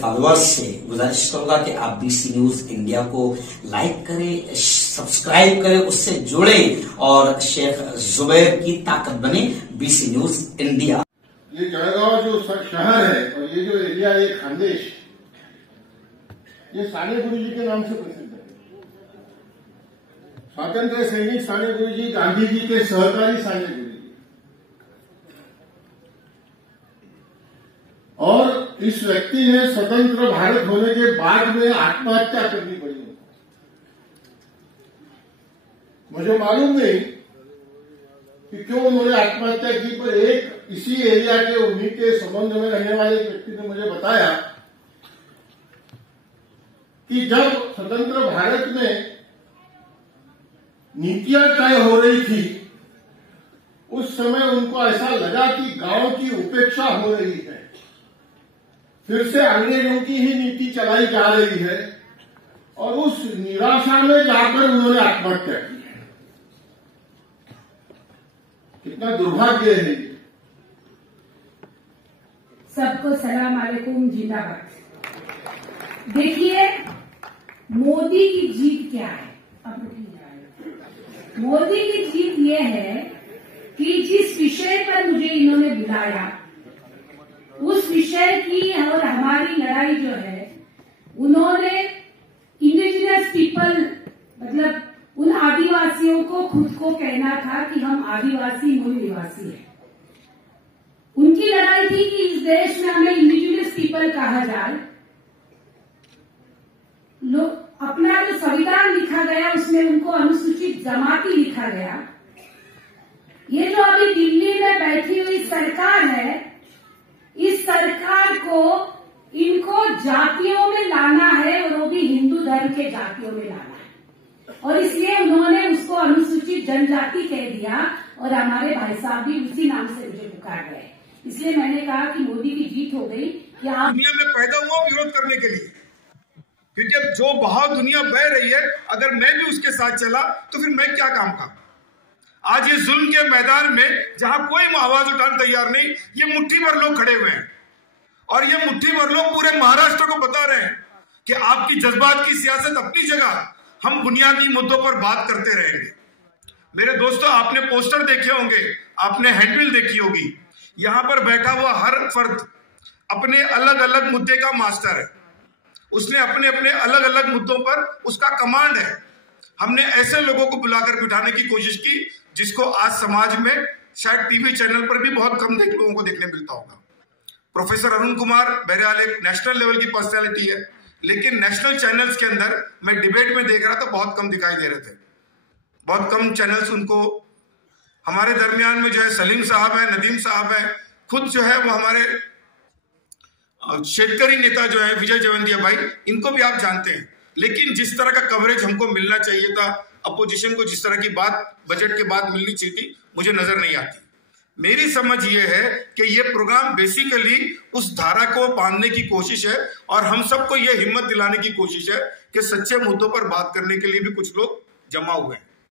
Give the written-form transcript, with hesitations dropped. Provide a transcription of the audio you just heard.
Followers से गुजारिश करूंगा कि आप बीसी न्यूज इंडिया को लाइक करें, सब्सक्राइब करें, उससे जुड़े और शेख जुबैर की ताकत बने बीसी न्यूज इंडिया। ये जळगाव जो शहर है और ये जो एरिया है खानदेश, ये साने गुरुजी के नाम से प्रसिद्ध है। स्वातंत्र सैनिक साने गुरुजी, गांधी जी के सहकारी साने गुरुजी, और इस व्यक्ति ने स्वतंत्र भारत होने के बाद में आत्महत्या करनी पड़ी। मुझे मालूम नहीं कि क्यों उन्होंने आत्महत्या की, पर एक इसी एरिया के उन्हीं के संबंध में रहने वाले एक व्यक्ति ने मुझे बताया कि जब स्वतंत्र भारत में नीतियां तय हो रही थी, उस समय उनको ऐसा लगा कि गांव की उपेक्षा हो रही है, फिर से अंग्रेजों की ही नीति चलाई जा रही है, और उस निराशा में जाकर उन्होंने आत्महत्या की है। कितना दुर्भाग्य है। सबको सलाम अलैकुम, जिंदाबाद। देखिए, मोदी की जीत क्या है? मोदी की जीत ये है कि जिस विषय पर मुझे इन्होंने बुलाया, उस विषय की और हमारी लड़ाई जो है, उन्होंने इंडिजिनस पीपल मतलब उन आदिवासियों को खुद को कहना था कि हम आदिवासी मूल निवासी हैं। उनकी लड़ाई थी कि इस देश में हमें इंडिजिनस पीपल कहा जाए। अपना जो संविधान लिखा गया उसमें उनको अनुसूचित जमाती लिखा गया। ये जो अभी दिल्ली में बैठी हुई सरकार है, इस सरकार को इनको जातियों में लाना है, और वो भी हिंदू धर्म के जातियों में लाना है, और इसलिए उन्होंने उसको अनुसूचित जनजाति कह दिया, और हमारे भाई साहब भी उसी नाम से मुझे पुकार गए। इसलिए मैंने कहा कि मोदी की जीत हो गई कि आप दुनिया में पैदा हुआ विरोध करने के लिए, क्योंकि अब जो बहाव दुनिया बह रही है, अगर मैं भी उसके साथ चला तो फिर मैं क्या काम का। आज ये जुल्म के मैदान में जहां कोई आवाज उठाने तैयार नहीं, ये मुट्ठी भर लोग खड़े हुए हैं, और ये मुट्ठी भर लोग पूरे महाराष्ट्र को बता रहे हैं कि आपकी जज्बात की सियासत अपनी जगह, हम बुनियादी मुद्दों पर बात करते रहेंगे। मेरे दोस्तों, आपने पोस्टर देखे होंगे, आपने हैंडबिल देखी होगी। यहां पर बैठा हुआ हर फर्द अपने अलग अलग मुद्दे का मास्टर है, उसने अपने अपने अलग अलग मुद्दों पर उसका कमांड है। हमने ऐसे लोगों को बुलाकर बिठाने की कोशिश की जिसको आज समाज में शायद टीवी चैनल पर भी बहुत कम लोगों को देखने मिलता होगा। प्रोफेसर अरुण कुमार बहरहाल एक नेशनल लेवल की पर्सनैलिटी है, लेकिन नेशनल चैनल्स के अंदर मैं डिबेट में देख रहा था, बहुत कम दिखाई दे रहे थे, बहुत कम चैनल्स उनको। हमारे दरमियान में जो है सलीम साहब है, नदीम साहब है, खुद जो है वो हमारे शेतकरी नेता जो है विजय जवंदिया भाई, इनको भी आप जानते हैं। लेकिन जिस तरह का कवरेज हमको मिलना चाहिए था, अपोजिशन को जिस तरह की बात बजट के बाद मिलनी चाहिए थी, मुझे नजर नहीं आती। मेरी समझ ये है कि ये प्रोग्राम बेसिकली उस धारा को बांधने की कोशिश है, और हम सबको ये हिम्मत दिलाने की कोशिश है कि सच्चे मुद्दों पर बात करने के लिए भी कुछ लोग जमा हुए हैं।